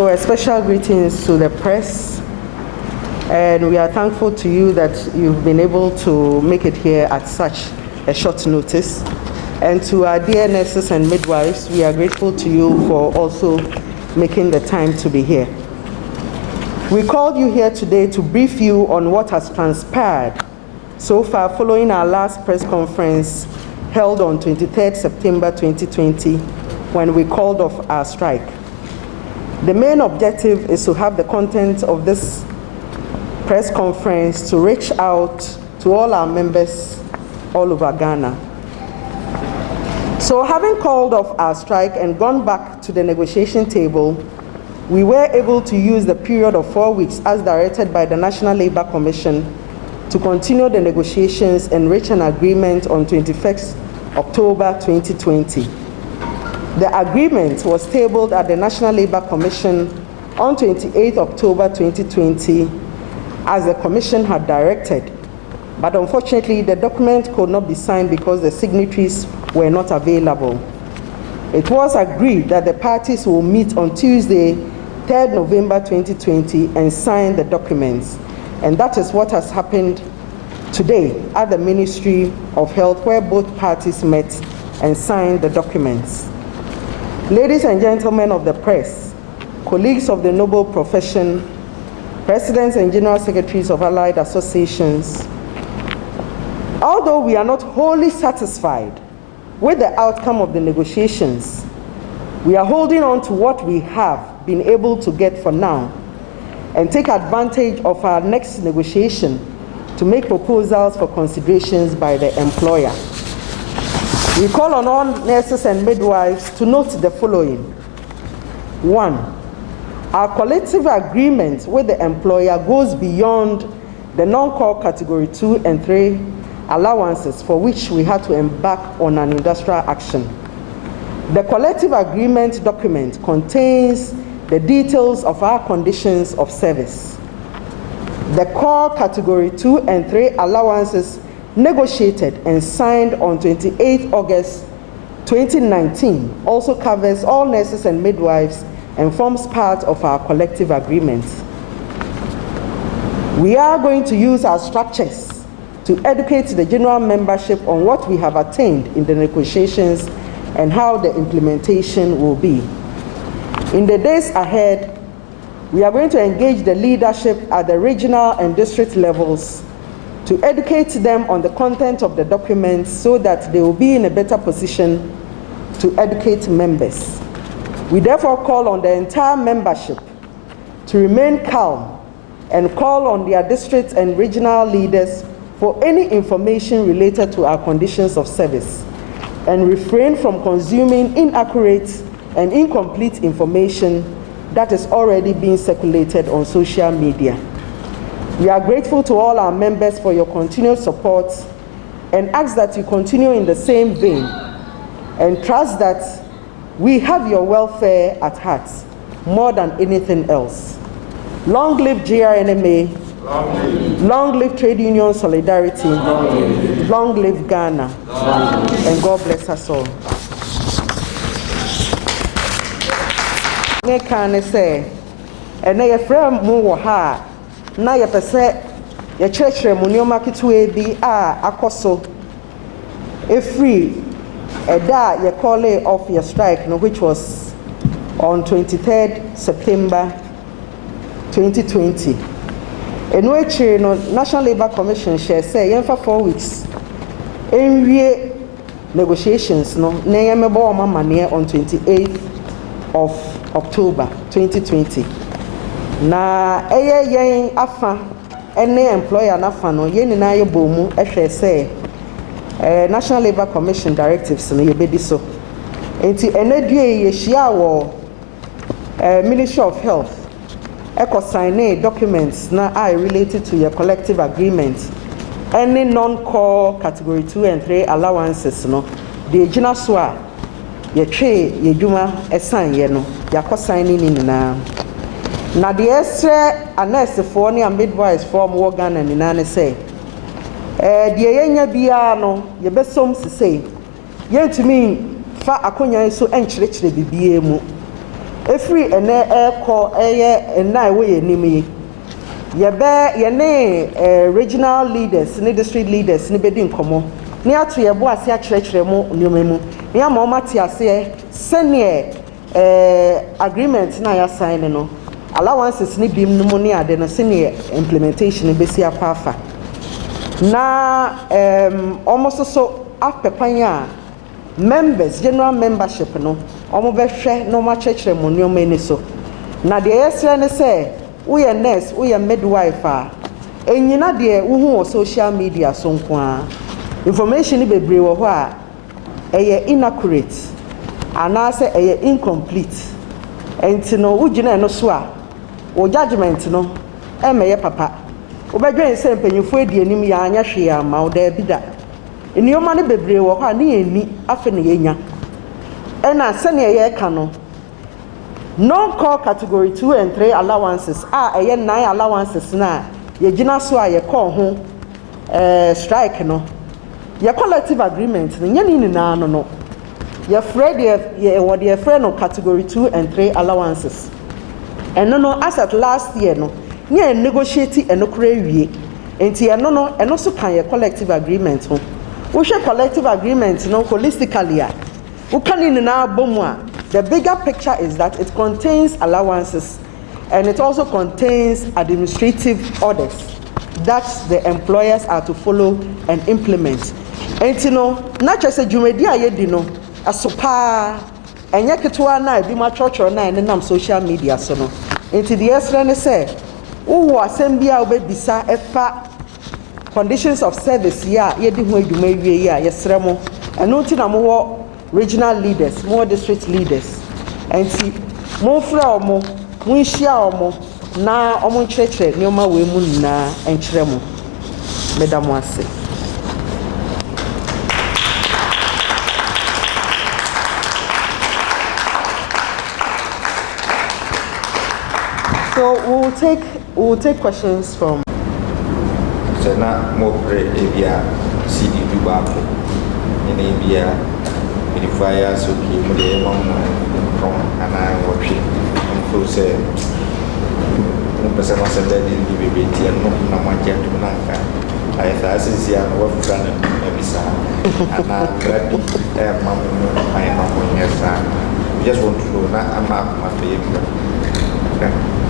So a special greetings to the press, and we are thankful to you that you've been able to make it here at such a short notice. And to our dear nurses and midwives, we are grateful to you for also making the time to be here. We called you here today to brief you on what has transpired so far following our last press conference held on 23rd September 2020 when we called off our strike. The main objective is to have the content of this press conference to reach out to all our members all over Ghana. So having called off our strike and gone back to the negotiation table, we were able to use the period of 4 weeks as directed by the National Labour Commission to continue the negotiations and reach an agreement on 21st October 2020. The agreement was tabled at the National Labour Commission on 28th October 2020 as the Commission had directed, but unfortunately the document could not be signed because the signatories were not available. It was agreed that the parties will meet on Tuesday, 3rd November 2020 and sign the documents, and that is what has happened today at the Ministry of Health, where both parties met and signed the documents. Ladies and gentlemen of the press, colleagues of the noble profession, presidents and general secretaries of allied associations, although we are not wholly satisfied with the outcome of the negotiations, we are holding on to what we have been able to get for now and take advantage of our next negotiation to make proposals for considerations by the employer. We call on all nurses and midwives to note the following. 1, our collective agreement with the employer goes beyond the non-core category 2 and 3 allowances for which we had to embark on an industrial action. The collective agreement document contains the details of our conditions of service. The core category 2 and 3 allowances negotiated and signed on 28 August 2019 also covers all nurses and midwives and forms part of our collective agreement. We are going to use our structures to educate the general membership on what we have attained in the negotiations and how the implementation will be. In the days ahead, we are going to engage the leadership at the regional and district levels to educate them on the content of the documents so that they will be in a better position to educate members. We therefore call on the entire membership to remain calm and call on their district and regional leaders for any information related to our conditions of service and refrain from consuming inaccurate and incomplete information that is already being circulated on social media. We are grateful to all our members for your continued support and ask that you continue in the same vein and trust that we have your welfare at heart more than anything else. Long live GRNMA, long live Trade Union Solidarity, long live Ghana, and God bless us all. I can say, and I friend mu ha na ye pese ye churchere mu nyoma ketewa bi a akoso free eda ye call off your strike no, which was on 23rd September 2020. Eno echire no National Labour Commission share say yen for 4 weeks enwie negotiations no na yen mebo o mamane on 28th of October 2020. Na yen afa ene employer na afa no yen na ye bomu ehwe say National Labour Commission directives no ye bedi so. Enti enedue ye hia wo Ministry of Health eco sign documents na are related to your collective agreement. Any non-core category 2 and 3 allowances no the gina so a ye twe ye dwuma esan ye no yakọ signing ni na na the esre anese for ne midwives from Ghana ni na ne say the yenya bia no ye besom sesei yentumi fa akonya so enkyerechire bibie mu Every and air call and night way nimi. Yene regional leaders, ni district leaders, ni bedin komo. Ni atu yebo ase akyerɛkyerɛ mo nneɛma ni ama ɔma te ase sɛnea agreement na ya sign no allowances ni bim no ni ade no sɛnea implementation besi akwafa na almost so afpekwan a members general membership no ɔmo bɛhwɛ na ɔma kyerɛkyerɛ mo nneɛma ni so na de yɛsrɛ ne sɛ woyɛ nurse woyɛ midwife a enyina de wo hu social media so nko information ni bebree wɔ hɔ a ɛyɛ inaccurate anaasɛ ɛyɛ incomplete enti no wogina no so a wo judgment no ɛmɛyɛ papa wobɛdwen sɛ mpanyimfo edi anim yɛ anya hwee ama wo da bi da nneɛma no bebree wɔ hɔ a ne yɛ ni afe ne yɛnya ɛna sɛnea yɛka no non-core category 2 and 3 allowances ɛyɛ 9 allowances na yɛgyina so a yɛkɔɔ ho strike no your collective agreement no nyɛ ne nyinaa no your friend no category 2 and 3 allowances and no as at last year no near negotiate and no wie enti no so kan your collective agreement ho wo hwɛ collective agreement no holistically a wo kan ne nyinaa bomu a the bigger picture is that it contains allowances and it also contains administrative orders that the employers are to follow and implement. Enti no na kyerɛ dwumadi a yɛdi no asopa ɛnyɛ ketewa na ebi ma chɔchɔ na ɛnenam social media so no enti the yɛsrɛ ne sɛ wowɔ asɛm bi a wobɛbisa ɛfa conditions of service ya yɛdi ho adwuma wie a yɛsrɛ mo ɛno nti na mowɔ regional leaders mowɔ district leaders enti momfrɛ ɔmo monhyia ɔmo na ɔmo nkyerɛkyerɛ nneɛma wɔ mu nyinaa ɛnkyerɛ mo meda mo ase. So we will take questions from. So now more area CDP back in area in the fire so keep the from and I watch it. I'm say person was a dead in the baby and no one can do nothing. I thought since you are worth running maybe sir and I'm glad I am yes just want to know that I'm not my favorite.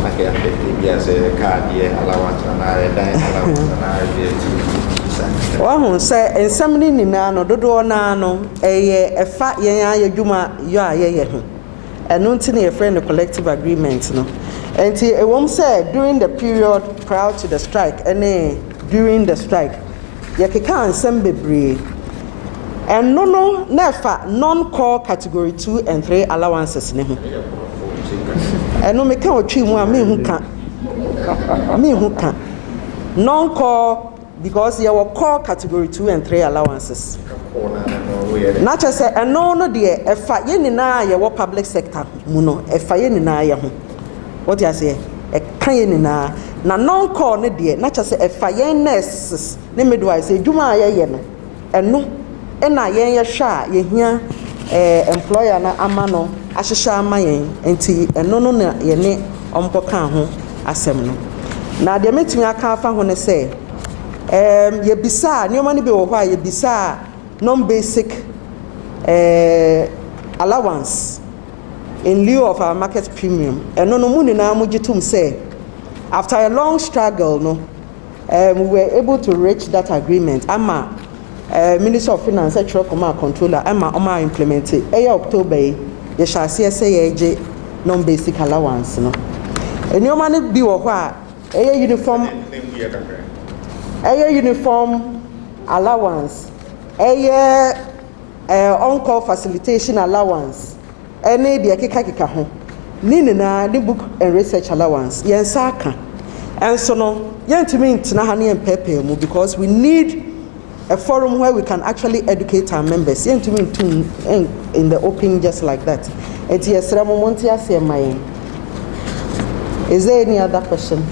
I can affect as a card allowance and I allowance and I well, say, and somebody in Nano, Dodo Nano, a fat yan, Juma, ya, and nothing a friend of collective agreement. No, and a woman said during the period prior to the strike, and during the strike, Yakika and Sembebre, and no, never non-core category 2 and 3 allowances. And no make out tree one me who can non-core because you were core category 2 and 3 allowances. Not just say and no dear a fire in your public sector muno a fire in what you say a kind in na non-core ne dear not just a fire nurses name midwife say Juma yen and no and I yen sha ye here employer na amano ahyehyɛ amayen enti ɛno no na yɛne ɔmpɔka ho asɛm no na deɛ metumi aka afa ho ne sɛ yɛbisa nneɛma no bi wɔ hɔ a yɛbisa non basic allowance in lieu of our market premium ɛno no mu nyinaa mo gye tom sɛ after a long struggle no we were able to reach that agreement ama Minister of Finance controller ama ɔma implement it October you shall see say non-basic allowance no. And your money be or uniform allowance, on-call facilitation allowance, any the kika home. Nina the book and research allowance, saka. And so no, to me Tinahani and Pepe because we need a forum where we can actually educate our members. To me in the open just like that. Is there any other question?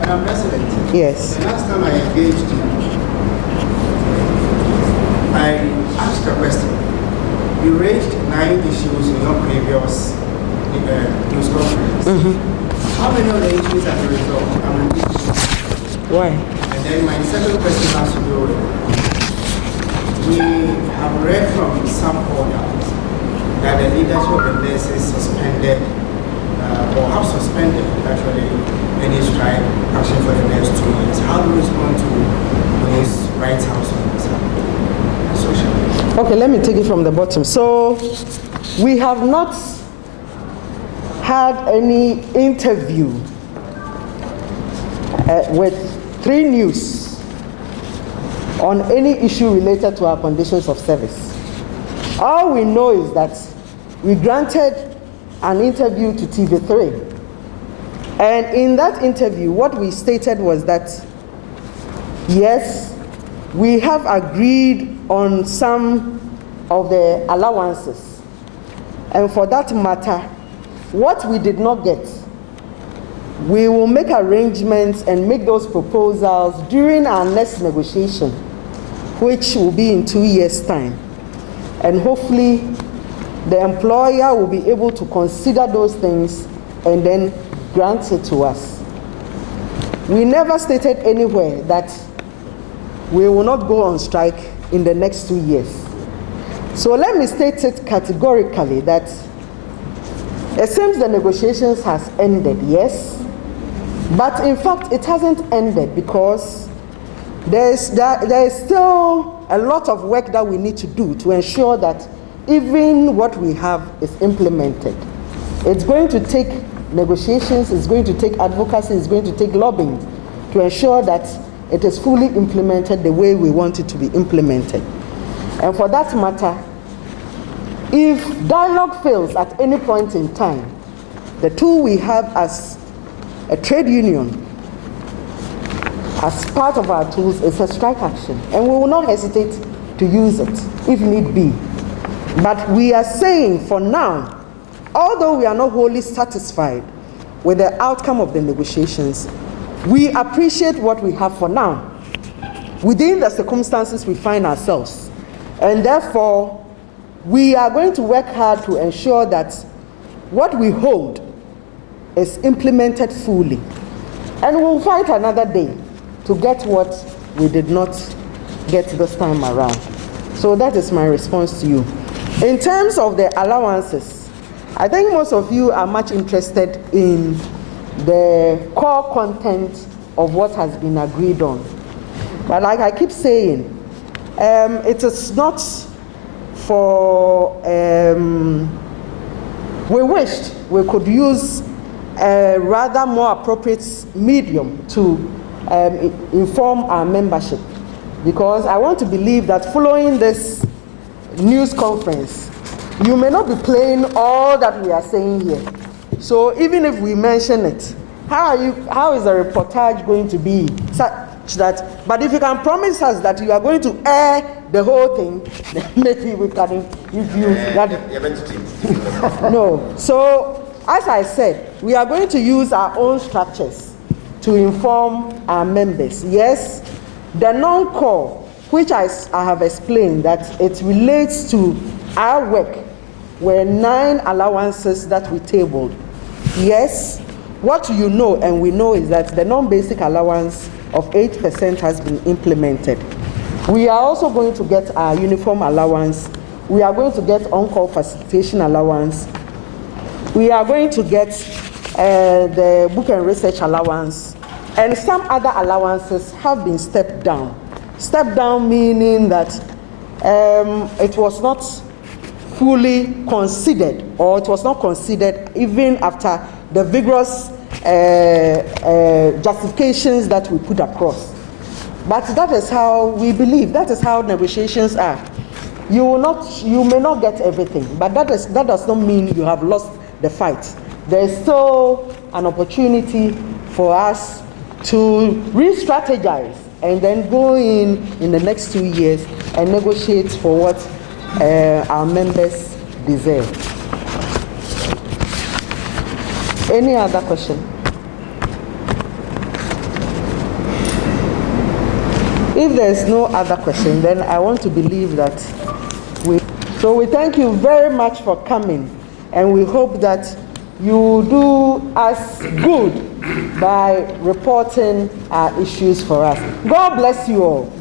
Madam President. Yes. The last time I engaged you, I asked a question. You raised 9 issues in your previous news conference. How many of the issues have been resolved? Why? And then my second question has to do with, we have read from some orders that the leadership of the nurses suspended or have suspended actually any strike action for the next 2 years. How do we respond to those White House on social media? Okay, let me take it from the bottom. So we have not had any interview with 3 News on any issue related to our conditions of service. All we know is that we granted an interview to TV3. And in that interview, what we stated was that, yes, we have agreed on some of the allowances. And for that matter, what we did not get, we will make arrangements and make those proposals during our next negotiation, which will be in 2 years' time. And hopefully, the employer will be able to consider those things and then grant it to us. We never stated anywhere that we will not go on strike in the next 2 years. So let me state it categorically that it seems the negotiations has ended, yes, but in fact it hasn't ended because there is still a lot of work that we need to do to ensure that even what we have is implemented. It's going to take negotiations, it's going to take advocacy, it's going to take lobbying to ensure that it is fully implemented the way we want it to be implemented. And for that matter, if dialogue fails at any point in time, the tool we have as a trade union, as part of our tools, is a strike action. And we will not hesitate to use it if need be. But we are saying for now, although we are not wholly satisfied with the outcome of the negotiations, we appreciate what we have for now, within the circumstances we find ourselves. And therefore, we are going to work hard to ensure that what we hold is implemented fully. And we'll fight another day to get what we did not get this time around. So that is my response to you. In terms of the allowances, I think most of you are much interested in the core content of what has been agreed on. But like I keep saying, it is not for, we wished we could use a rather more appropriate medium to inform our membership. Because I want to believe that following this news conference, you may not be playing all that we are saying here. So even if we mention it, how is the reportage going to be such that, but if you can promise us that you are going to air the whole thing, then maybe we can give you that. No. So as I said, we are going to use our own structures to inform our members. Yes, the non-core, which I have explained that it relates to our work, were 9 allowances that we tabled. Yes, what you know and we know is that the non-basic allowance of 8% has been implemented. We are also going to get our uniform allowance. We are going to get on-call facilitation allowance. We are going to get the book and research allowance. And some other allowances have been stepped down. Stepped down meaning that it was not fully considered, or it was not considered even after the vigorous justifications that we put across. But that is how we believe, that is how negotiations are. You may not get everything, but that does not mean you have lost the fight. There is still an opportunity for us to re-strategize and then go in the next 2 years and negotiate for what our members deserve. Any other question? If there's no other question, then I want to believe that we thank you very much for coming, and we hope that you do us good by reporting our issues for us. God bless you all.